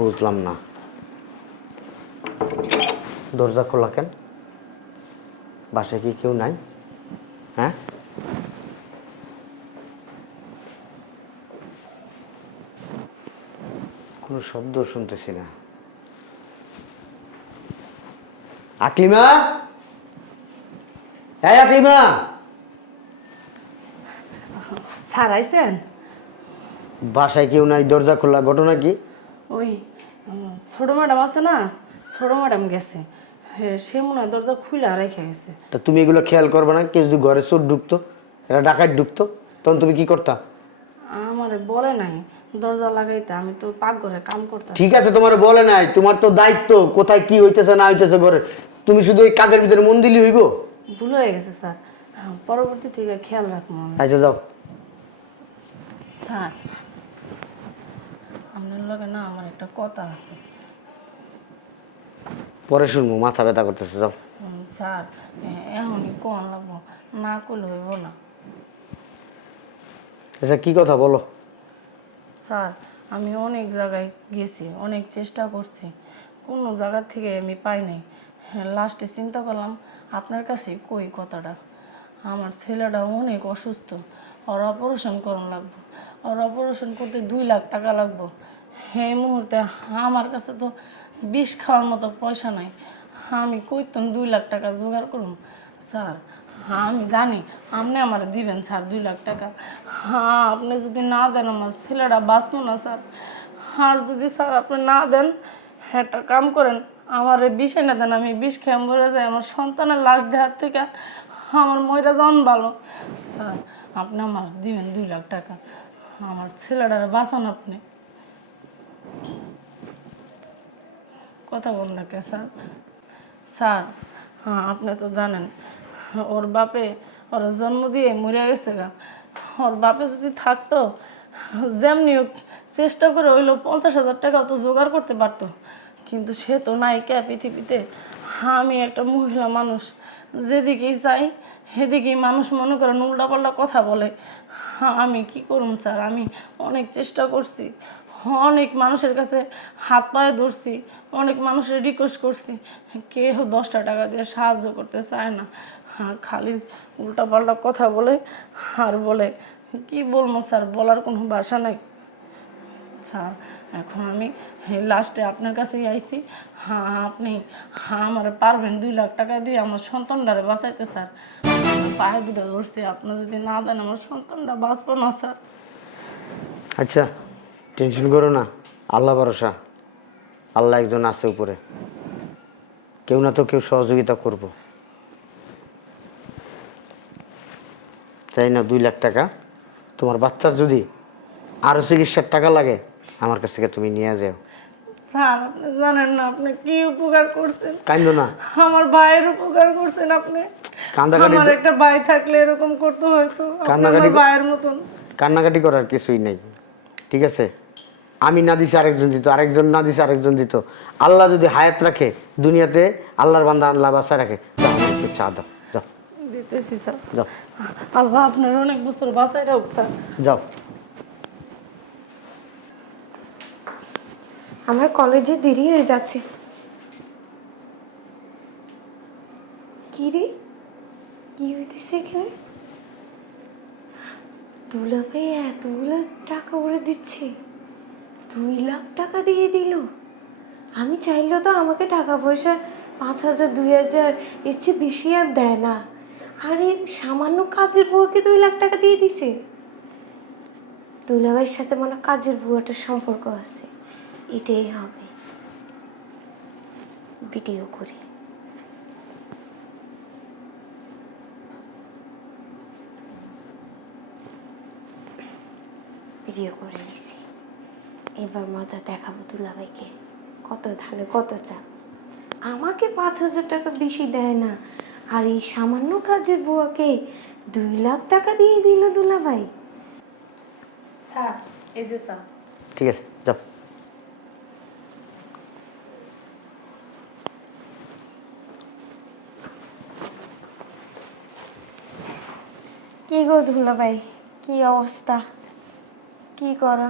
বুঝলাম না, দরজা খোলা কেন? বাসায় কি কেউ নাই? হ্যাঁ, কোনো শব্দ শুনতেছি না। আকলিমা, হ্যাঁ আকলিমা। স্যার আইছেন? বাসায় কেউ নাই, দরজা খোলা, ঘটনা কি? ওই ছোট ম্যাডাম আছে না, ছোট ম্যাডাম গেছে, সে মনে হয় দরজা খুলে রেখে গেছে। তা তুমি এগুলো খেয়াল করবে না? কেউ যদি ঘরে চোর ঢুকতো, এটা ডাকাত ঢুকতো, তখন তুমি কি করতা? আমারে বলে নাই দরজা লাগাইতে, আমি তো পাকঘরে কাম করতাম। ঠিক আছে, তোমার বলে নাই, তোমার তো দায়িত্ব কোথায় কি হইতেছে না হইতেছে ঘরে। তুমি শুধু ওই কাজের ভিতরে মন দিলি হইব? ভুল হয়ে গেছে স্যার, পরবর্তী থেকে খেয়াল রাখবো আমি। আচ্ছা যাও। স্যার আপনার লগে না আমার একটা কথা আছে। পরে শুনবো, মাথা ব্যথা করতেছে, যাও। স্যার এখনই কোন লাগবো, না করলে হইব না। আচ্ছা কি কথা বলো? স্যার আমি অনেক জায়গায় গেছি, অনেক চেষ্টা করছি, কোনো জায়গা থেকে আমি পাই নাই। লাস্টে চিন্তা করলাম আপনার কাছে কই কথাটা। আমার ছেলেটা অনেক অসুস্থ, ওর অপারেশন করানো লাগবো, ওর অপারেশন করতে 2 লাখ টাকা লাগবো। এই মুহূর্তে আমার কাছে তো বিষ খাওয়ার মতো পয়সা নাই, আমি কইতাম 2 লাখ টাকা জোগাড় করুন। স্যার আমি জানি আপনি আমার দিবেন স্যার 2 লাখ টাকা। হ্যাঁ আপনি যদি না দেন আমার ছেলেটা বাঁচতো না স্যার। আর যদি স্যার আপনি না দেন, একটা কাম করেন, আমার বিষ এনে দেন, আমি বিষ খেয়ে মরে যাই, আমার সন্তানের লাশ দেওয়ার থেকে আমার ময়রা যান ভালো। স্যার আপনি আমার দিবেন 2 লাখ টাকা, আমার ছেলেটারে বাঁচান আপনি। কথা বল না কে স্যার? স্যার হ্যাঁ আপনি তো জানেন ওর বাপে ওর জন্ম দিয়ে মরে গেছে গা। ওর বাপে যদি থাকতো, যেমনি হোক চেষ্টা করে হইলো 50,000 টাকাও তো জোগাড় করতে পারতো, কিন্তু সে তো নাই কে পৃথিবীতে। আমি একটা মহিলা মানুষ, যেদিকেই যাই সেদিকেই মানুষ মনে করেন উল্টাপাল্টা কথা বলে। আমি কি করুম স্যার, আমি অনেক চেষ্টা করছি, অনেক মানুষের কাছে হাত পায়ে ধরছি, অনেক মানুষের রিকোয়েস্ট করছি, কেউ 10টা টাকা দিয়ে সাহায্য করতে চায় না। খালি উল্টাপাল্টা কথা বলে আর বলে। কি বলবো স্যার, বলার কোনো ভাষা নাই স্যার। এখন আমি লাস্টে আপনার কাছেই আইছি। হ্যাঁ আপনি আমার পারবেন 2 লাখ টাকা দিয়ে আমার সন্তানটারে বাঁচাইতে স্যার। পায়ে দুটো ধরছি, আপনি যদি না দেন আমার সন্তানটা বাঁচবো না স্যার। আচ্ছা টেনশন করো না, আল্লাহ ভরসা, আল্লাহ একজন আছে উপরে, কেউ না তো কেউ সহযোগিতা করব। চাই না 2 লাখ টাকা, তোমার বাচ্চার যদি আরো চিকিৎসার টাকা লাগে আমার কাছ থেকে তুমি নিয়ে যাও। স্যার আপনি জানেন না আপনি কি উপকার করছেন, কান্দো না, আমার ভাইয়ের উপকার করছেন আপনি। কান্দাকাটি আমার একটা ভাই থাকলে এরকম করতে হয়তো, আপনি আমার কান্নাকাটি ভাইয়ের মতন। কান্নাকাটি করার কিছুই নেই, ঠিক আছে? আমি না দিছি আরেকজন দিত, আরেকজন না দিছে আরেকজন দিত। আল্লাহ যদি হায়াত রাখে দুনিয়াতে, আল্লাহর বান্দা আল্লাহ বাঁচা রাখে। যাও আমাকে একটু চা দাও, যাও দিতেছি স্যার। যাও আল্লাহ আপনার অনেক বছর বাঁচাই রাখ স্যার। যাও। আমার কলেজে দেরি হয়ে যাচ্ছে। কি রে, কি হইতেছে এখানে? দুলাভাই এতগুলো টাকা ওরে দিচ্ছে, 2 লাখ টাকা দিয়ে দিল। আমি চাইলেও তো আমাকে টাকা পয়সা 5,000 2,000 এর চেয়ে বেশি আর দেয় না। আর এই সামান্য কাজের বুয়াকে 2 লাখ টাকা দিয়ে দিছে। দুলাভাইয়ের সাথে মনে হয় কাজের বুয়াটার সম্পর্ক আছে। এটাই হবে, ভিডিও করি। ভিডিও করে নিছি, এবার মজা দেখাবো দুলাভাইকে। কত ধানে কত চাল, আমাকে 5,000 টাকা বেশি দেয় না, আর এই সামান্য কাজের বুয়াকে 2 লাখ টাকা দিয়ে দিল দুলাভাই। স্যার এই যে স্যার। ঠিক আছে যাও। কি গো দুলাভাই, কি অবস্থা, কি করা?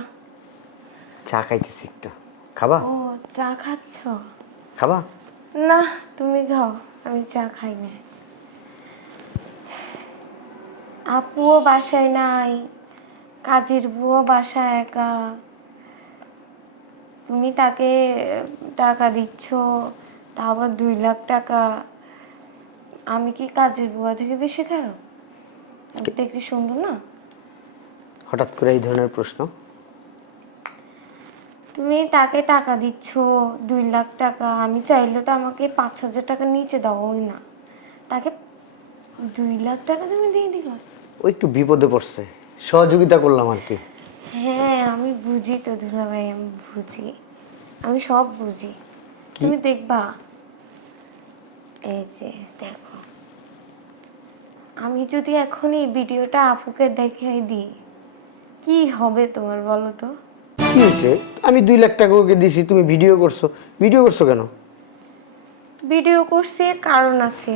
চা খাইতেছি একটু। খাবা? ও চা খাচ্ছ? খাবা? না তুমি খাও, আমি চা খাই না। আপুও বাসায় নাই, কাজের বুয়ো বাসায় একা। তুমি তাকে টাকা দিচ্ছ, তা আবার 2 লাখ টাকা। আমি কি কাজের বুয়া থেকে বেশি খারাপ? আমি দেখতে সুন্দর না? হঠাৎ করে এই ধরনের প্রশ্ন? তুমি তাকে টাকা দিচ্ছ 2 লাখ টাকা, আমি চাইলে তো আমাকে 5,000 টাকা নিচে দাওই না, তাকে 2 লাখ টাকা তুমি দিয়ে দিলা। ও একটু বিপদে পড়ছে, সহযোগিতা করলাম আর কি। হ্যাঁ আমি বুঝি তো দুলাভাই, আমি বুঝি, আমি সব বুঝি। কি? তুমি দেখবা, এই যে দেখো, আমি যদি এখন এই ভিডিওটা আপুকে দেখাই দিই, কি হবে তোমার বলো তো? কি হয়েছে? আমি 2 লাখ টাকা ওকে দিছি, তুমি ভিডিও করছো। ভিডিও করছো কেন? ভিডিও করছি কারণ আছে।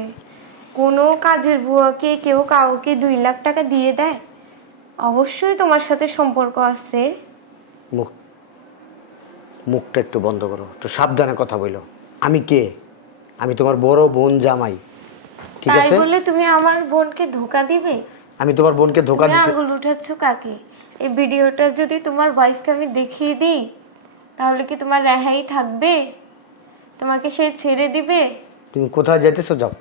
কোনো কাজের বুয়াকে কেউ কাউকে 2 লাখ টাকা দিয়ে দেয়? অবশ্যই তোমার সাথে সম্পর্ক আছে। মুখ মুখটা একটু বন্ধ করো, একটু সাবধানে কথা বলো। আমি কে? আমি তোমার বড় বোন জামাই, ঠিক তাই আছে? বলে তুমি আমার বোনকে ধোকা দিবে? আমি তোমার বোনকে ধোকা তুমি দিতে? আঙ্গুল উঠাচ্ছ কাকে? এই ভিডিওটা যদি তোমার ওয়াইফকে আমি দেখিয়ে দিই, তাহলে কি তোমার রেহাই থাকবে? তোমাকে সে ছেড়ে দিবে? তুমি কোথায় যাইতেছো? যাও।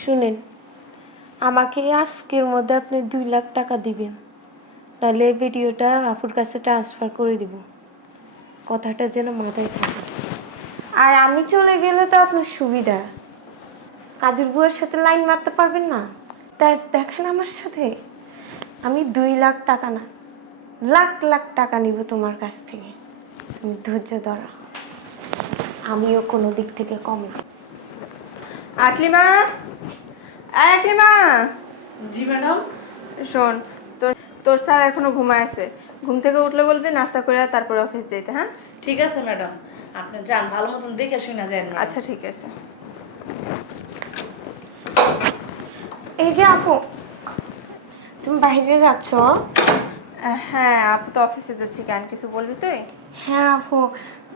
শুনেন, আমাকে আজকের মধ্যে আপনি 2 লাখ টাকা দিবেন, তাহলে এই ভিডিওটা আপুর কাছে ট্রান্সফার করে দিব। কথাটা যেন মাথায় থাকে। আর আমি চলে গেলে তো আপনার সুবিধা, কাজের বুয়ার সাথে লাইন মারতে পারবেন না। তাই দেখেন আমার সাথে, আমি 2 লাখ টাকা না, লাখ লাখ টাকা নিব তোমার কাছ থেকে। তুমি ধৈর্য ধরো, আমিও কোনো দিক থেকে কম না। আকলিমা, আকলিমা, জি ম্যাডাম। শোন, তোর তোর স্যার এখনো ঘুমায় আছে। ঘুম থেকে উঠলে বলবি নাস্তা করে তারপরে অফিস যেতে। হ্যাঁ ঠিক আছে ম্যাডাম, আপনি যান, ভালো মতন দেখে শুনে যান। আচ্ছা ঠিক আছে। এই যে আপু, তুমি বাইরে যাচ্ছ? হ্যাঁ আপু তো অফিসে যাচ্ছি, কেন কিছু বলবি তুই? হ্যাঁ আপু,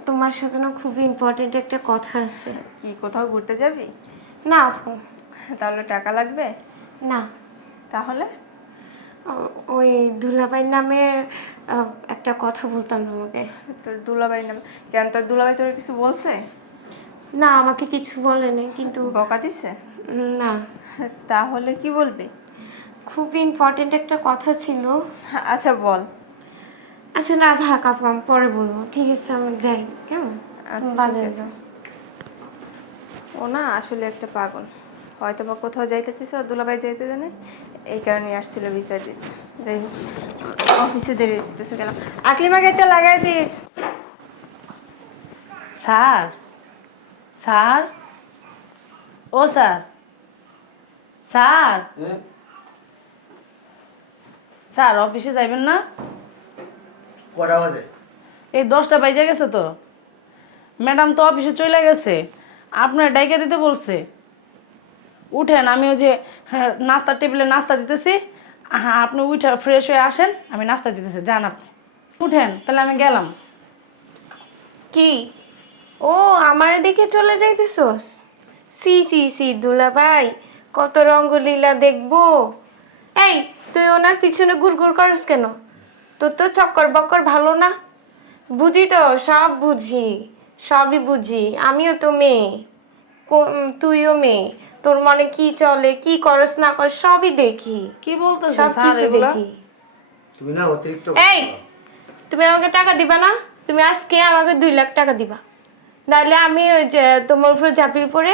তোমার সাথে না খুবই ইম্পর্টেন্ট একটা কথা আছে। কি কোথাও ঘুরতে যাবি? না আপু। তাহলে টাকা লাগবে? না, তাহলে ওই দুলাভাইয়ের নামে একটা কথা বলতাম তোমাকে। তোর দুলাভাইয়ের নাম? কেন তোর দুলাভাই তোর কিছু বলছে? না আমাকে কিছু বলেনি, কিন্তু বকা দিছে? না, তাহলে কি বলবি? খুব ইম্পর্টেন্ট একটা কথা ছিল। আচ্ছা বল। আচ্ছা না থাক আপু, আমি পরে বলবো, ঠিক আছে? আমি যাই, কেমন? আচ্ছা, ঠিক বাজারে আছে। যাও। ও না আসলে একটা পাগল, হয়তো বা কোথাও যাইতে চাইছে, ও দুলাভাই যাইতে জানে, এই কারণে আসছিল বিচার দিতে। যাই হোক, অফিসে দেরি হইতেছে, গেলাম। আকলিমা গেটটা লাগাই দিস। স্যার, স্যার, ও স্যার, স্যার, স্যার অফিসে যাইবেন না? কটা বাজে? এই 10টা বাজে গেছে তো। ম্যাডাম তো অফিসে চলে গেছে, আপনার ডাইকে দিতে বলছে। উঠেন, আমি ওই যে নাস্তার টেবিলে নাস্তা দিতেছি। হ্যাঁ আপনি উঠে ফ্রেশ হয়ে আসেন, আমি নাস্তা দিতেছি, যান আপনি। উঠেন, তাহলে আমি গেলাম। কি? ও আমার দিকে চলে যাইতেছস? সি সি সি দুলাভাই, কত রঙ্গলীলা দেখবো। এই তুই ওনার পিছনে ঘুরঘুর করস কেন? তোর তো চক্কর বক্কর ভালো না। বুঝি তো, সব বুঝি, সবই বুঝি। আমিও তো মেয়ে, তুইও মেয়ে। তোর মনে কি চলে, কি করস না করস, সবই দেখি, কি বলতেছে সব স্যার কিছু এগুলা? দেখি। তুমি না অতিরিক্ত এই তুমি আমাকে টাকা দিবা না? তুমি আজকে আমাকে 2 লাখ টাকা দিবা, নাহলে আমি ওই যে তোমার উপরে ঝাঁপিয়ে পড়ে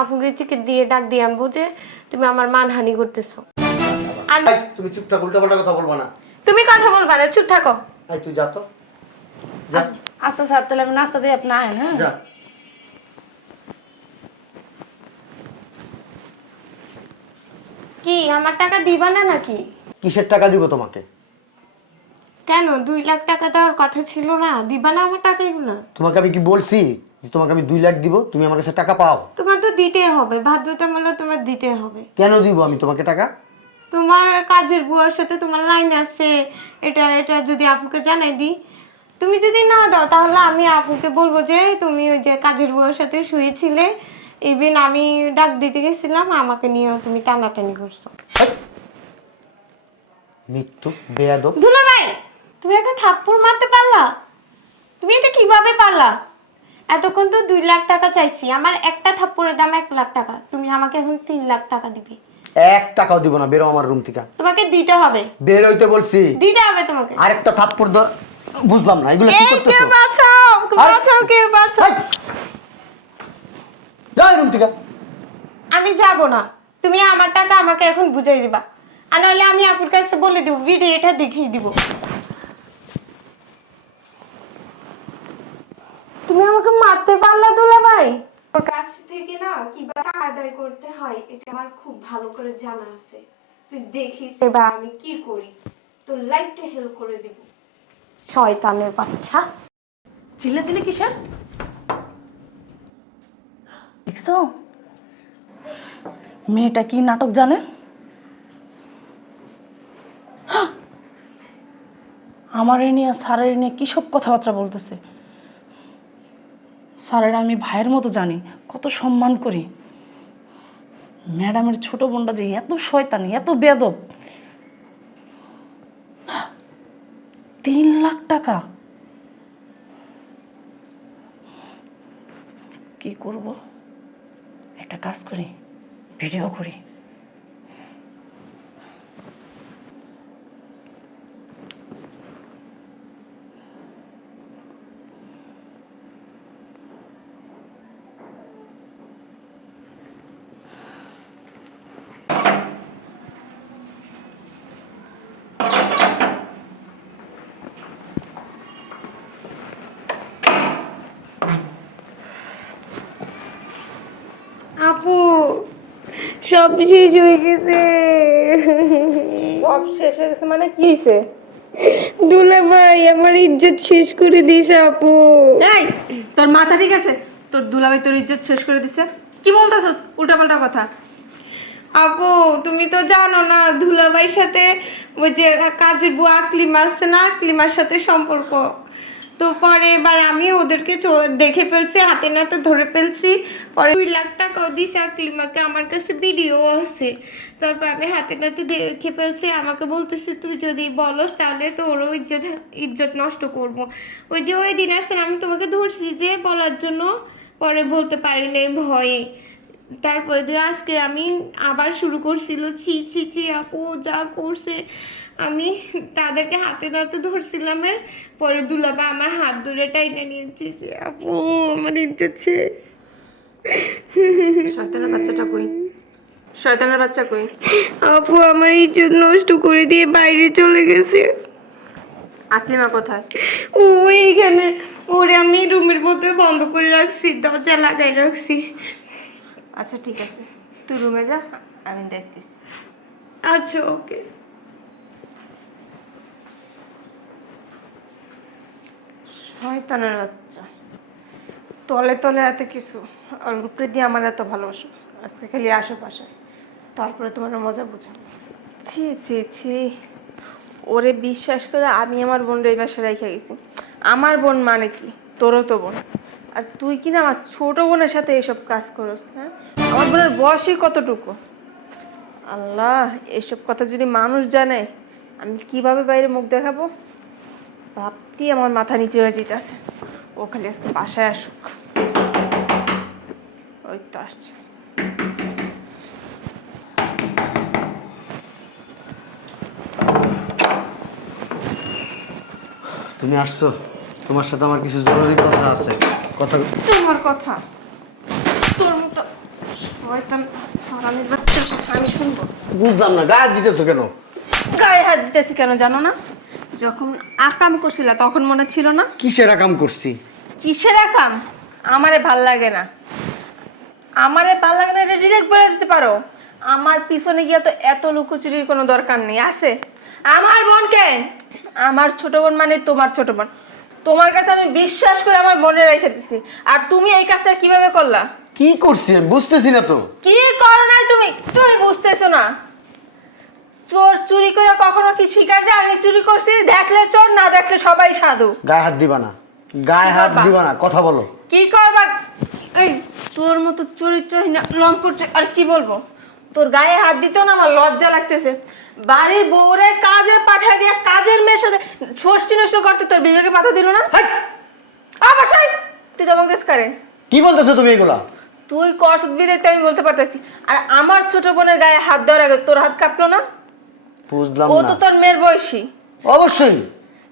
আপুকে টিকিট দিয়ে ডাক দিয়ে আনবো যে তুমি আমার মানহানি করতেছো। আর এই, তুমি চুপ থাকো, উল্টাপাল্টা কথা বলবা না। তুমি কথা বলবা না, চুপ থাকো। এই তুই যা তো, যা আচ্ছা স্যার, তাহলে আমি নাস্তা দিয়ে আপনি আয়েন। হ্যাঁ যা। কি আমার টাকা দিবা না নাকি? কিসের টাকা দিব তোমাকে? কেন 2 লাখ টাকা দেওয়ার কথা ছিল না? দিবা না আমার টাকা এগুলো? তোমাকে আমি কি বলছি যে তোমাকে আমি 2 লাখ দিব, তুমি আমার কাছে টাকা পাও? তোমার তো দিতে হবে, বাধ্যতামূলক তোমার দিতে হবে। কেন দিব আমি তোমাকে টাকা? তোমার কাজের বুয়ার সাথে তোমার লাইন আছে, এটা এটা যদি আপুকে জানাই দিই, তুমি যদি না দাও তাহলে আমি আপুকে বলবো যে তুমি ওই যে কাজের বুয়ার সাথে শুয়েছিলে, ইভেন আমি ডাক দিতে গেছিলাম, আমাকে নিয়েও তুমি টানাটানি করছো। মৃত্যু বেয়াদব। দুলাভাই, তুমি একটা থাপ্পড় মারতে পারলা? তুমি এটা কিভাবে পারলা? এতক্ষণ তো 2 লাখ টাকা চাইছি, আমার একটা থাপ্পড়ের দাম 1 লাখ টাকা, তুমি আমাকে এখন 3 লাখ টাকা দিবে। 1 টাকাও দিব না, বেরো আমার রুম থেকে। তোমাকে দিতে হবে, বের হইতে বলছি। দিতে হবে তোমাকে। আরেকটা থাপ্পড় দাও। বুঝলাম না এগুলো কি এই করতেছো? কেউ বাঁচাও, বাঁচাও, কেউ বাঁচাও। যাও রুম থেকে। আমি যাব না, তুমি আমার টাকা আমাকে এখন বুঝাই দিবা, আর নাহলে আমি আপুর কাছে বলে দিব, ভিডিও এটা দেখিয়ে দিব। তুমি আমাকে মারতে পারলা দুলাভাই? ওর কাছ থেকে না কিভাবে টাকা আদায় করতে হয় এটা আমার খুব ভালো করে জানা আছে। তুই দেখিস এবার আমি কি করি, তোর লাইফটা হেল্প করে দিব। শয়তানের বাচ্চা। চিল্লাচিল্লি কিসের? দেখছো মেয়েটা কি নাটক জানে? আমার এ নিয়ে স্যারের নিয়ে কি সব কথাবার্তা বলতেছে। স্যারের আমি ভাইয়ের মতো জানি, কত সম্মান করি। ম্যাডামের ছোট বোনটা যে এত শয়তানি, এত বেয়াদব। 3 লাখ টাকা কি করব? একটা কাজ করি, ভিডিও করি। আপু, সব শেষ হয়ে গেছে। সব শেষ হয়ে গেছে মানে কি হয়েছে? দুলাভাই আমার ইজ্জত শেষ করে দিয়েছে আপু। এই তোর মাথা ঠিক আছে? তোর দুলাভাই তোর ইজ্জত শেষ করে দিছে? কি বলতেছ উল্টাপাল্টা কথা? আপু তুমি তো জানো না দুলাভাইয়ের সাথে ওই যে কাজের বুয়া আকলিমা আছে না, আকলিমার সাথে সম্পর্ক। তো পরে এবার আমি ওদেরকে দেখে ফেলছি, হাতে নাতে ধরে ফেলছি। পরে 2 লাখ টাকাও দিয়েছে আকলিমাকে, আমার কাছে ভিডিও আছে। তারপর আমি হাতে নাতে দেখে ফেলছি, আমাকে বলতেছে তুই যদি বলস তাহলে তো ওরও ইজ্জত ইজ্জত নষ্ট করব। ওই যে ওই দিন আসলে আমি তোমাকে ধরছি যে বলার জন্য, পরে বলতে পারিনি ভয়ে। তারপরে দিয়ে আজকে আমি আবার শুরু করছিল, ছি ছি ছি আপু যা করছে। আমি তাদেরকে হাতে নাতে ধরছিলাম, পরে দুলাবা আমার হাত ধরে টাইনে নিয়েছি যে আপু আমার ইজ্জত শেষ। শয়তানের বাচ্চাটা কই? শয়তানের বাচ্চা কই? আপু আমার ইজ্জত নষ্ট করে দিয়ে বাইরে চলে গেছে। আকলিমা কোথায়? ও এইখানে, ওরে আমি রুমের মধ্যে বন্ধ করে রাখছি, দরজা লাগাই রাখছি। আচ্ছা ঠিক আছে, তুই রুমে যা, আমি দেখতেছি। আচ্ছা ওকে। শয়তানের বাচ্চা, তলে তলে এত কিছু আর উপরে দিয়ে আমার এত ভালোবাসা, আজকে খালি আশেপাশে, তারপরে তোমার মজা বুঝাবো। ছি ছি ছি, ওরে বিশ্বাস করে আমি আমার বোনটা এই বাসায় রেখে গেছি। আমার বোন মানে কি? তোরও তো বোন। আর তুই কি না আমার ছোট বোনের সাথে এইসব কাজ করস? হ্যাঁ, আমার বোনের বয়সই কতটুকু? আল্লাহ, এইসব কথা যদি মানুষ জানে আমি কিভাবে বাইরে মুখ দেখাবো? ভাবতি আমার মাথা নিচে হয়ে যেতেছে। ও খালি আজকে বাসায় আসুক। ওই তো আসছে। তুমি আসছো, তোমার সাথে আমার কিছু জরুরি কথা আছে। কথা তোমার কথা? তোর মতো শয়তান হারামির বাচ্চার কথা আমি শুনবো? বুঝলাম না, গায়ে দিতেছো কেন? গায়ে হাত দিতেছি কেন জানো না? যখন আকাম করছিল তখন মনে ছিল না? কিসের কাম করছি? কিসের আকাম? আমারে ভাল লাগে না, আমারে ভাল লাগে না, এটা ডিরেক্ট বলে দিতে পারো। আমার পিছনে গিয়ে তো এত লুকোচুরির কোনো দরকার নেই। আছে আমার বোনকে, আমার ছোট বোন মানে তোমার ছোট বোন, তোমার কাছে আমি বিশ্বাস করে আমার বোনে রেখে দিছি, আর তুমি এই কাজটা কিভাবে করলা? কি করছি আমি বুঝতেছি না তো। কি করো নাই তুমি? তুমি বুঝতেছো না? চোর চুরি করে কখনো কি স্বীকার যে আমি চুরি করছি? দেখলে চোর, না দেখলে সবাই সাধু। গায়ে হাত দিবা না, গায়ে হাত করবা? দিবা না, কথা বলো। কি করবা? এই তোর মতো চরিত্রহীন লম্পট, আর কি বলবো? তোর গায়ে হাত দিতেও না আমার লজ্জা লাগতেছে। বাড়ির বউরে কাজে পাঠায় দিয়া কাজের মেয়ের সাথে ষষ্ঠী নষ্ট করতে তোর বিবেকে পাঠা দিল না? অবশ্যই তুই তো আমাকে করে কি বলতেছো তুমি এগুলা? তুই কষ্ট বিদেতে আমি বলতে পারতেছি। আর আমার ছোট বোনের গায়ে হাত দেওয়ার আগে তোর হাত কাঁপলো না? বুঝলাম ও না। তো তোর মেয়ের বয়সী। অবশ্যই।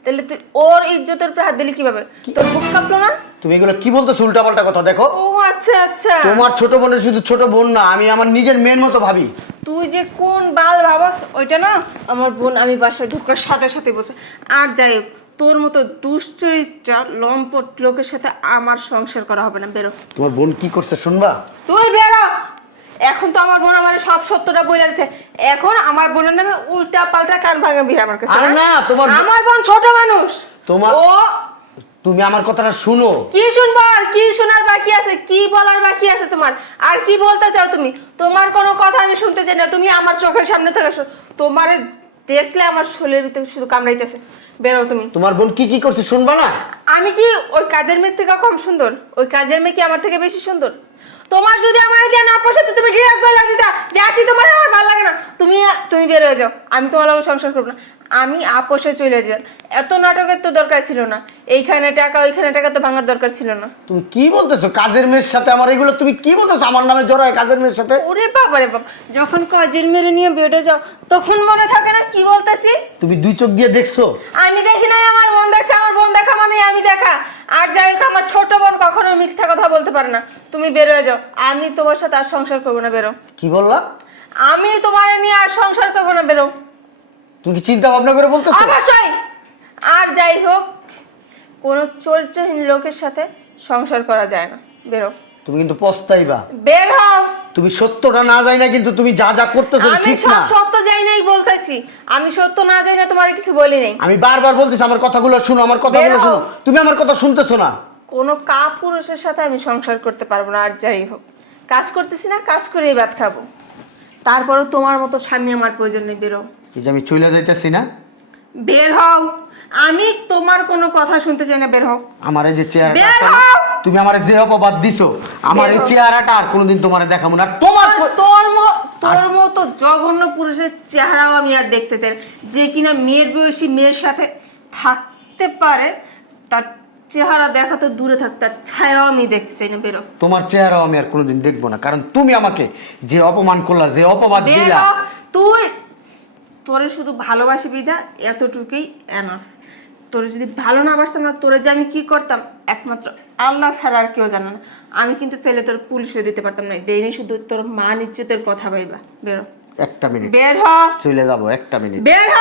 তাহলে তুই ওর ইজ্জতের উপর হাত দিলি কিভাবে? তোর বুক কাঁপলো না? তুমি এগুলো কি বলতেছো? উল্টাপাল্টা কথা। দেখো, ও আচ্ছা আচ্ছা, তোমার ছোট বোনের শুধু ছোট বোন না, আমি আমার নিজের মেয়ের মতো ভাবি। তুই যে কোন বাল ভাবস ওইটা না আমার বোন আমি বাসায় ঢোকার সাথে সাথে বলছে। আর যাই হোক, তোর মতো দুশ্চরিত্রা লম্পট লোকের সাথে আমার সংসার করা হবে না। বেরো। তোমার বোন কি করছে শুনবা? তুই বেরো। এখন তো আমার বোন আমার সব সত্যটা বলে দিছে। এখন আমার বোনের নামে উল্টা পাল্টা কান ভাঙাবি আমার কাছে। আরে না, আমার বোন ছোট মানুষ। তোমার ও তুমি আমার কথাটা শুনো। কি শুনবো? আর কি শোনার বাকি আছে? কি বলার বাকি আছে তোমার? আর কি বলতে চাও তুমি? তোমার কোনো কথা আমি শুনতে চাই না। তুমি আমার চোখের সামনে থেকে তোমারে দেখলে আমার শরীরের ভিতরে শুধু কামড়াইতেছে। বেরো তুমি। তোমার বোন কি কি করছে শুনবা না? আমি কি ওই কাজের মেয়ের থেকে কম সুন্দর? ওই কাজের মেয়ে কি আমার থেকে বেশি সুন্দর? তোমার যদি আমার এটা না পোষাতো তুমি ডিরেক্ট বলে দিতা যে কি তোমার আমার ভালো লাগে না, তুমি বের হয়ে যাও, আমি তোমার লগে সংসার করব না। আমি আপোষে চলে যাই। এত নাটকের তো দরকার ছিল না। এইখানে টাকা ওইখানে টাকা তো ভাঙার দরকার ছিল না। তুমি কি বলতেছো? কাজের মেয়ের সাথে আমার এগুলো তুমি কি বলতেছো? আমার নামে জড়ায় কাজের মেয়ের সাথে? ওরে বাবা রে বাবা, যখন কাজের মেরে নিয়ে বেডে যাও তখন মনে থাকে না কি বলতেছি? তুমি দুই চোখ দিয়ে দেখছো? আমি দেখি নাই, আমার বোন দেখছে। আমার বোন দেখা মানে আমি দেখা। আর যাই হোক, আমার ছোট বোন কখনো মিথ্যা কথা বলতে পারে না। তুমি বের হয়ে যাও, আমি তোমার সাথে আর সংসার করবো না। বেরো। কি বললা? আমি তোমার নিয়ে আর সংসার করবো না। বেরো। তুমি কি চিন্তা ভাবনা করে বলতেছো? অবশ্যই। আর যাই হোক, কোনো চরিত্রহীন লোকের সাথে সংসার করা যায় না। বেরো। তুমি কিন্তু পস্তাইবা। বের হও। তুমি সত্যটা না জানি না, কিন্তু তুমি যা যা করতেছো আমি ঠিক সব না। সত্য যাই নাই বলতেছি। আমি সত্য না যাই না তোমার কিছু বলি নাই। আমি বারবার বলতেছি আমার কথাগুলো শুনো, আমার কথাগুলো বের হও। শুনো। তুমি আমার কথা শুনতেছো না। কোনো কাপুরুষের সাথে আমি সংসার করতে পারবো না। আর যাই হোক, কাজ করতেছি না, কাজ করেই ভাত খাবো। তারপরে তোমার মতো স্বামী আমার প্রয়োজন নেই। বেরো। এই যে আমি চলে যাইতেছি না, বের হও। আমি তোমার কোনো কথা শুনতে চাই না। বের হও। আমার এই যে চেহারাটা বের আছে না, হও। তুমি আমার যে অপবাদ দিছো, আমার এই বের হও। চেহারাটা আর কোনোদিন তোমার দেখাবো না। তোর মতো জঘন্য পুরুষের চেহারাও আমি আর দেখতে চাই না, যে কিনা মেয়ের বয়সী মেয়ের সাথে থাকতে পারে। তার চেহারা দেখা তো দূরে থাক, তার ছায়াও আমি দেখতে চাই না। বেরো। তোমার চেহারাও আমি আর কোনোদিন দেখবো না, কারণ তুমি আমাকে যে অপমান করলা, যে অপবাদ দিলা। বেরো। তোরে শুধু ভালোবাসি বিধা এতটুকুই এনাফ। তোরে যদি ভালো না বাসতাম না, তোরে যে আমি কি করতাম একমাত্র আল্লাহ ছাড়া আর কেউ জানে না। আমি কিন্তু চাইলে তোর পুলিশে দিতে পারতাম না। দেয়নি শুধু তোর মান ইজ্জতের কথা ভাইবা। বেরো। একটা মিনিট, বের হ। চলে যাবো, একটা মিনিট। বের হ।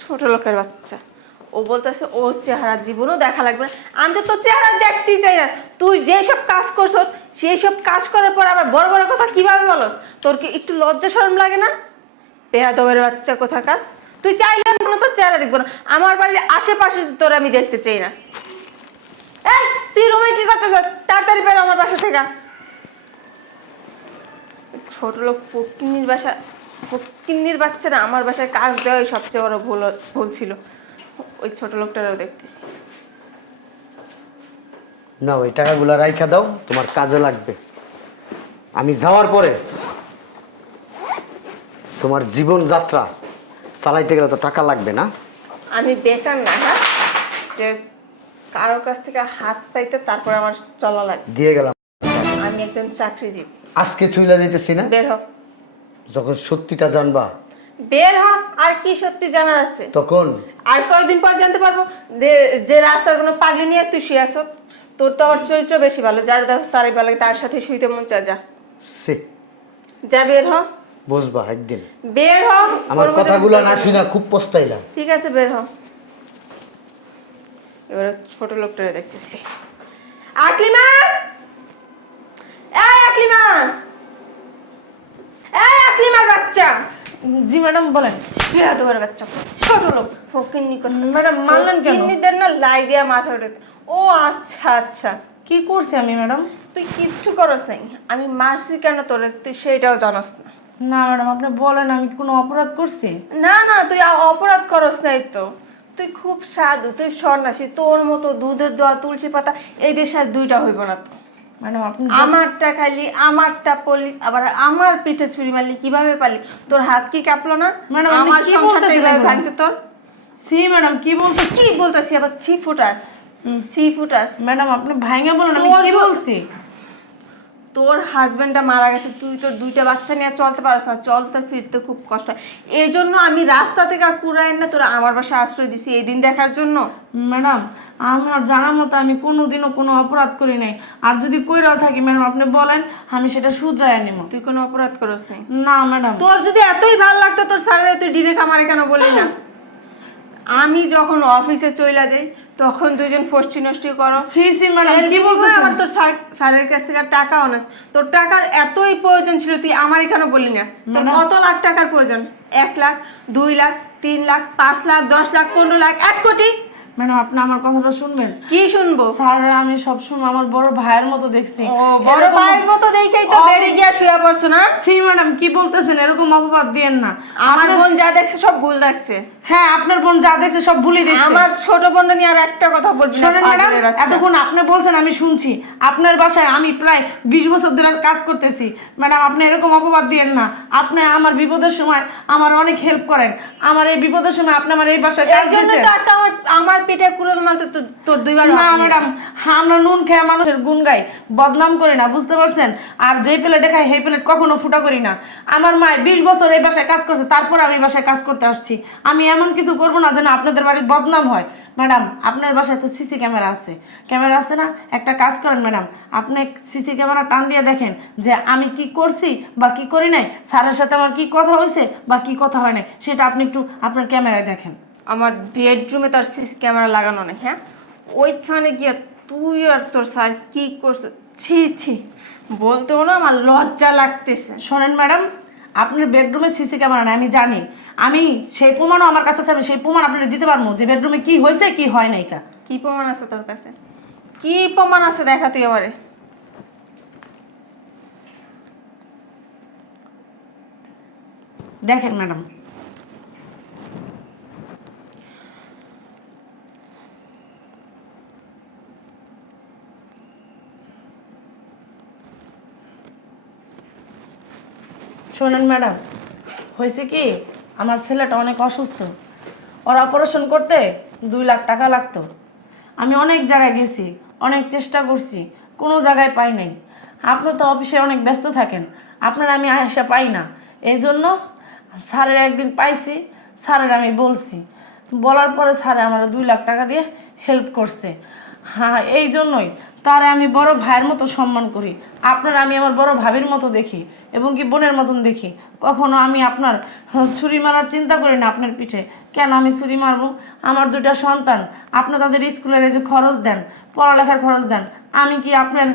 ছোট লোকের বাচ্চা। ও বলতেছে ওর চেহারা জীবনও দেখা লাগবে না। আমি তো তোর চেহারা দেখতেই চাই না। তুই যেসব কাজ করছ সেই সব কাজ করার পর আবার বড় বড় কথা কিভাবে বলস? তোর কি একটু লজ্জা শরম লাগে না? বেয়াদবের বাচ্চা কোথাকার। তুই চাইলে আমি কোনো তোর চেহারা দেখবো না। আমার বাড়ির আশেপাশে তোর আমি দেখতে চাই না। এই তুই রুমে কি করতেছ? তাড়াতাড়ি বের আমার বাসা থেকে। ছোট লোক ফকিন্নির বাচ্চারা আমার বাসায় কাজ দেওয়াই সবচেয়ে বড় ভুল ছিল। ওই ছোট লোকটারও দেখতেছি। না, ওই টাকাগুলো রাইখা দাও, তোমার কাজে লাগবে। আমি যাওয়ার পরে তোমার জীবন যাত্রা চালাইতে গেলে তো টাকা লাগবে না? আমি বেকার না, হ্যাঁ, যে কারোর কাছ থেকে হাত পাইতে তারপর আমার চলা লাগে। দিয়ে গেলাম। আমি একজন চাকরিজীবী। আজকে চলে যেতেছি না, বের হ। যখন সত্যিটা জানবা বের হ। আর কি সত্যি জানার আছে? তখন আর কয়েকদিন পর জানতে পারবো যে রাস্তার কোনো পাগলি নিয়ে তুই শুয়ে আসত। তোর তো আমার চরিত্র বেশি ভালো, যার দেখ তারই ভালো লাগে, তার সাথে শুইতে মন চা। সে যা বের হ। বুঝবা একদিন। বের হ। আমার কথাগুলো না শুনা খুব পস্তাইলা। ঠিক আছে, বের হ। এবারে ছোট লোকটারে দেখতেছি। আকলিমা, এই আকলিমা, এই আকলিমার বাচ্চা। জি ম্যাডাম বলেন। তোমার বাচ্চা ছোট লোক ফকিন্নি কথা। ম্যাডাম মানলেন কেন? ফকিন্নিদের না লাই দিয়া মাথা উঠে। ও আচ্ছা আচ্ছা, কি করছি আমি ম্যাডাম? তুই কিচ্ছু করস নাই। আমি মারছি কেন তোরে তুই সেটাও জানাস না। না ম্যাডাম, আপনি বলেন আমি কি কোনো অপরাধ করছি? না না, তুই অপরাধ করস নাই তো। তুই খুব সাধু, তুই সন্ন্যাসী। তোর মতো দুধের দোয়া তুলসী পাতা এই দেশে আর দুইটা হইব না তো। ম্যাডাম আপনি আমারটা খাইলি, আমারটা পড়লি, আবার আমার পিঠে ছুরি মারলি, কিভাবে পারলি? তোর হাত কি কাঁপলো না? ম্যাডাম, আপনি আমার কি সংসারটা বলতেছেন এইভাবে এগুলো? ভাঙতে তোর? সি ম্যাডাম কি বলতে? কি বলতেছি আবার ছি ফুটাস? ছি ফুটাস? ম্যাডাম আপনি ভাঙা বলেন, আমি তোর কি যে- বলছি? তোর হাজবেন্ডটা মারা গেছে, তুই তোর দুইটা বাচ্চা নিয়ে চলতে পারছ না, চলতে ফিরতে খুব কষ্ট হয়। এই জন্য আমি রাস্তা থেকে কুড়াই না তোরা আমার বাসায় আশ্রয় দিছি এই দিন দেখার জন্য। ম্যাডাম আমার জানা মতো আমি কোনোদিনও কোনো অপরাধ করি নাই, আর যদি কইরাও থাকি ম্যাডাম আপনি বলেন, আমি সেটা শুধরাই নিব। তুই কোনো অপরাধ করস নাই। না ম্যাডাম। তোর যদি এতই ভালো লাগতো তোর স্যারের, তুই ডিরেক্ট আমারে কেন বলি না? আমি যখন অফিসে চইলা যাই তখন দুইজন ফষ্টি নষ্টি করো। সি সি ম্যাডাম এর কি বিনিময়ে বলতেছেন? আবার তোর স্যারের কাছ থেকে টাকাও নাস। তোর টাকার এতই প্রয়োজন ছিল, তুই আমারই কেন বললি না? তোর কত লাখ টাকার প্রয়োজন? 1 লাখ, 2 লাখ, 3 লাখ, 5 লাখ, 10 লাখ, 15 লাখ, 1 কোটি? ম্যাডাম আপনি আমার কথাটা শুনবেন? কি শুনবো? স্যার আমি সবসময় আমার বড় ভাইয়ের মতো দেখছি। ও বড় ভাইয়ের মতো দেখেই তো বেড়ে গিয়া শুয়ে পড়ছো না? সি ম্যাডাম কি বলতেছেন? এরকম অপবাদ দিয়েন না। আমার বোন যা দেখছে সব ভুল দেখছে। হ্যাঁ আপনার বোন যা দেখছে সব ভুলই দেখছে। আমার ছোট বোন নিয়ে আর একটা কথা বলবি না, শোনেন ম্যাডাম, পাগলের বাচ্চা। এতক্ষণ আপনি বলছেন আমি শুনছি। আপনার বাসায় আমি প্রায় 20 বছর ধরে কাজ করতেছি। ম্যাডাম আপনি এরকম অপবাদ দিয়েন না। আপনি আমার বিপদের সময় আমার অনেক হেল্প করেন। আমার এই বিপদের সময় আপনি আমার এই বাসায় কাজ এই জন্য দিয়েছেন। তো আজকে আমার পিঠে কুড়াল মারতে তোর দুইবার না ম্যাডাম, আমরা নুন খেয়ে মানুষের গুণ গাই, বদনাম করি না, বুঝতে পারছেন? আর যেই প্লেটে খাই সেই প্লেট কখনো ফুটা করি না। আমার মা 20 বছর এই বাসায় কাজ করছে, তারপর আমি এই বাসায় কাজ করতে আসছি। আমি এমন কিছু করবো না যেন আপনাদের বাড়ির বদনাম হয়। ম্যাডাম আপনার বাসায় তো সিসি ক্যামেরা আছে, ক্যামেরা আছে না? একটা কাজ করেন ম্যাডাম, আপনি সিসি ক্যামেরা টান দিয়ে দেখেন যে আমি কি করছি বা কি করি নাই, স্যারের সাথে আমার কি কথা হয়েছে বা কি কথা হয় নাই, সেটা আপনি একটু আপনার ক্যামেরায় দেখেন। আমার বেডরুমে তোর সিসি ক্যামেরা লাগানো নেই, হ্যাঁ? ওইখানে গিয়ে তুই আর তোর স্যার কি করছো? ছি ছি, বলতেও না আমার লজ্জা লাগতেছে। শোনেন ম্যাডাম, আপনার বেডরুমে সিসি ক্যামেরা নাই আমি জানি। আমি সেই প্রমাণও আমার কাছে আছে, আমি সেই প্রমাণ আপনাকে দিতে পারবো যে বেডরুমে কি হয়েছে কি হয় নাই। কা কি প্রমাণ আছে তোর কাছে? কি প্রমাণ আছে দেখা তুই আমারে। দেখেন ম্যাডাম, শোনেন ম্যাডাম, হয়েছে কি আমার ছেলেটা অনেক অসুস্থ, ওর অপারেশন করতে 2 লাখ টাকা লাগতো। আমি অনেক জায়গায় গেছি, অনেক চেষ্টা করছি, কোনো জায়গায় পাই নাই। আপনি তো অফিসে অনেক ব্যস্ত থাকেন, আপনার আমি আশা পাই না। এই জন্য স্যারের একদিন পাইছি, স্যারের আমি বলছি, বলার পরে স্যারে আমার 2 লাখ টাকা দিয়ে হেল্প করছে। হ্যাঁ এই জন্যই তারে আমি বড় ভাইয়ের মতো সম্মান করি। আপনার আমি আমার বড় ভাবির মতো দেখি এবং কি বোনের মতন দেখি। কখনো আমি আপনার ছুরি মারার চিন্তা করি না আপনার পিঠে। কেন আমি ছুরি মারবো? আমার 2টা সন্তান, আপনি তাদের স্কুলের এই যে খরচ দেন, পড়ালেখার খরচ দেন, আমি কি আপনার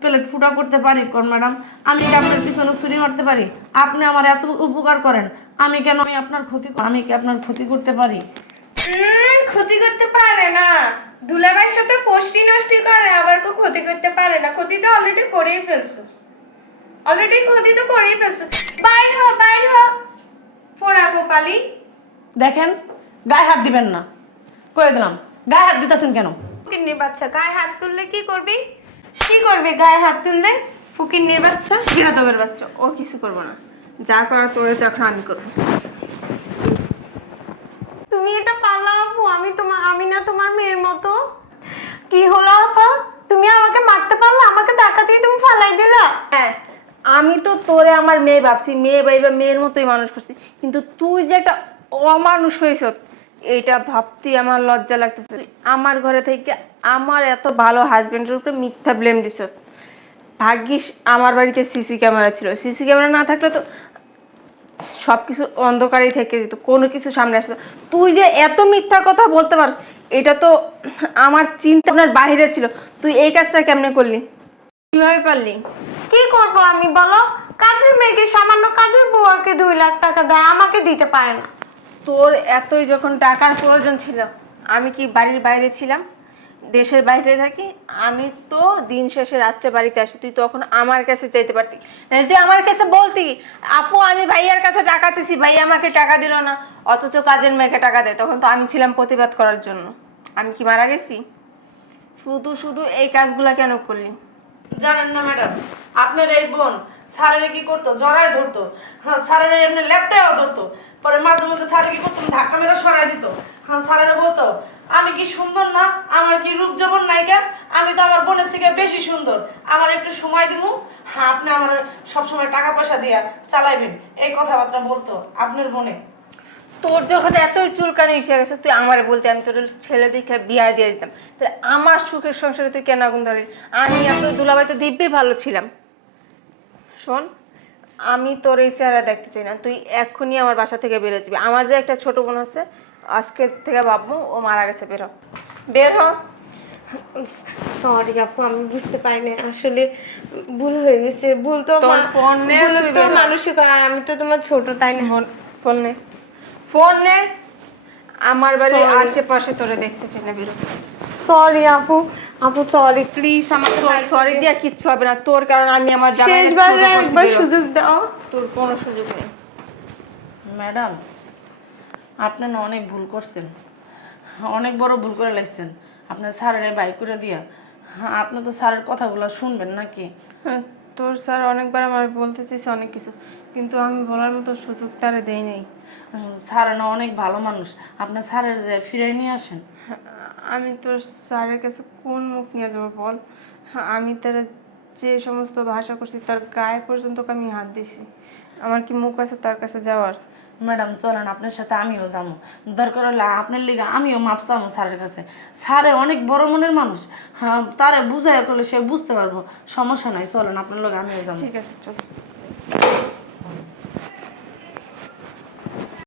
প্লেট ফুটা করতে পারি কোন ম্যাডাম? আমি কি আপনার পিছনে ছুরি মারতে পারি? আপনি আমার এত উপকার করেন, আমি কেন আমি আপনার আমি কি আপনার ক্ষতি করতে পারি? ক্ষতি করতে পারে না। দুলাভাইয়ের সাথে ফষ্টি নষ্টি করে, আবার কেউ ক্ষতি করতে পারে না। ক্ষতি তো অলরেডি করেই ফেলছিস, অলরেডি ক্ষতি তো করেই ফেলছিস। বাইর হ, বাইর হ, ফোড়া কপালি। দেখেন, গায়ে হাত দিবেন না, কয়ে দিলাম। গায়ে হাত দিতেছেন কেন? ফুকিন্নির বাচ্চা, গায়ে হাত তুললে কি করবি? কি করবি গায়ে হাত তুললে? ফুকিন্নির বাচ্চা, বিরাদবের বাচ্চা, ও কিছু করবো না। যা করার তোরে তো এখন আমি করবো। তুমি এটা পারলা আপু? আমি না তোমার মেয়ের মতো। কি হলো আপা? তুমি আমাকে মারতে পারলা? আমাকে টাকা দিয়ে তুমি ফালাই দিলা? হ্যাঁ, আমি তো তোরে আমার মেয়ে ভাবছি, মেয়ে ভাইবা মেয়ের মতোই মানুষ করছি, কিন্তু তুই যে একটা অমানুষ হয়েছ এইটা ভাবতে আমার লজ্জা লাগতেছে। তুই আমার ঘরে থেকে আমার এত ভালো হাজবেন্ডের উপরে মিথ্যা ব্লেম দিছ। ভাগ্যিস আমার বাড়িতে সিসি ক্যামেরা ছিল, সিসি ক্যামেরা না থাকলে তো সবকিছু অন্ধকারেই থেকে যেত, কোনো কিছু সামনে আসতো। তুই যে এত মিথ্যা কথা বলতে পারস এটা তো আমার চিন্তা ভাবনার বাইরে ছিল। তুই এই কাজটা কেমনে করলি? কিভাবে পারলি? কি করব আমি বলো? কাজের মেয়েকে, সামান্য কাজের বুয়াকে 2 লাখ টাকা দেয়, আমাকে দিতে পারে না। তোর এতই যখন টাকার প্রয়োজন ছিল, আমি কি বাড়ির বাইরে ছিলাম? দেশের বাইরে থাকি, আমি তো দিন শেষে রাত্রে বাড়িতে আসি, তুই তখন আমার কাছে চাইতে পারতি, নাহলে তুই আমার কাছে বলতি আপু আমি ভাইয়ার কাছে টাকা চেয়েছি, ভাইয়া আমাকে টাকা দিল না, অথচ কাজের মেয়েকে টাকা দেয়। তখন তো আমি ছিলাম প্রতিবাদ করার জন্য। আমি কি মারা গেছি? শুধু শুধু এই কাজগুলা কেন করলি? জানেন না ম্যাডাম, আপনার এই বোন স্যারের কি করতো, জড়ায় ধরতো, হ্যাঁ স্যারের এমনি ল্যাপটাও ধরতো, পরে মাঝে মধ্যে স্যারে কি করতো, ধাক্কা মেরে সরাই দিত। হ্যাঁ স্যারেরা বলতো আমি কি সুন্দর না, আমার কি রূপ যৌবন নায়িকা, আমি তো আমার বোনের থেকে বেশি সুন্দর, আমার একটু সময় দিমু, হ্যাঁ আপনি আমার সবসময় টাকা পয়সা দিয়া চালাইবেন, এই কথাবার্তা বলতো আপনার বোনে। তোর যখন এতই চুলকানি এসে গেছে, তুই আমারে বলতে আমি তোর ছেলে দেখে বিয়া দিয়ে দিতাম, তাহলে আমার সুখের সংসারে তুই কেন আগুন ধরলি? আমি এত দুলাভাই তো দিব্যি ভালো ছিলাম। শোন, আমি তোর এই চেহারা দেখতে চাই না, তুই এক্ষুনি আমার বাসা থেকে বেরো যাবি। আমার যে একটা ছোট বোন আছে, আজকে থেকে ভাববো ও মারা গেছে, বের হ, বের হ। সরি আপু, আমি বুঝতে পারিনি, আসলে ভুল হয়ে গেছে। ভুল তো তোর ফোন নে, ভুল তুই তো বের হ। মানুষই করে, আর আমি তো তোমার ছোট, তাই না? ফোন নে, ফোন নে। আমার বাড়ির Sorry. আশেপাশে তোরে দেখতে চাই না, বেরো। সরি আপু, আপু সরি প্লিজ, আমার তোর সরি দিয়া কিচ্ছু হবে না, তোর কারণ আমি আমার জামাইকে শেষবার ছোট করছি, একবার বেরো। সুযোগ দাও। তোর কোনো সুযোগ নেই। ম্যাডাম, আপনি না অনেক ভুল করছেন, অনেক বড় ভুল করে লাগছেন আপনার স্যারের বাইক করে দিয়া। হ্যাঁ আপনি তো স্যারের কথাগুলো শুনবেন নাকি? হ্যাঁ, তোর স্যার অনেকবার আমার বলতে চাইছে অনেক কিছু, কিন্তু আমি বলার মতো সুযোগ তারে দেই নাই। স্যার না অনেক ভালো মানুষ, আপনার স্যারের যে ফিরে নিয়ে আসেন। আমি তোর স্যারের কাছে কোন মুখ নিয়ে যাবো বল? আমি তার যে সমস্ত ভাষা করছি তার গায়ে পর্যন্ত আমি হাত দিছি, আমার কি মুখ আছে তার কাছে যাওয়ার? ম্যাডাম চলেন আপনার সাথে আমিও যাবো, দরকার হলে আপনার লিগে আমিও মাপ চাবো স্যারের কাছে। স্যারে অনেক বড় মনের মানুষ, হ্যাঁ তারে বুঝাই করলে সে বুঝতে পারবো, সমস্যা নাই, চলেন আপনার লগে আমিও যাবো। ঠিক আছে, চল।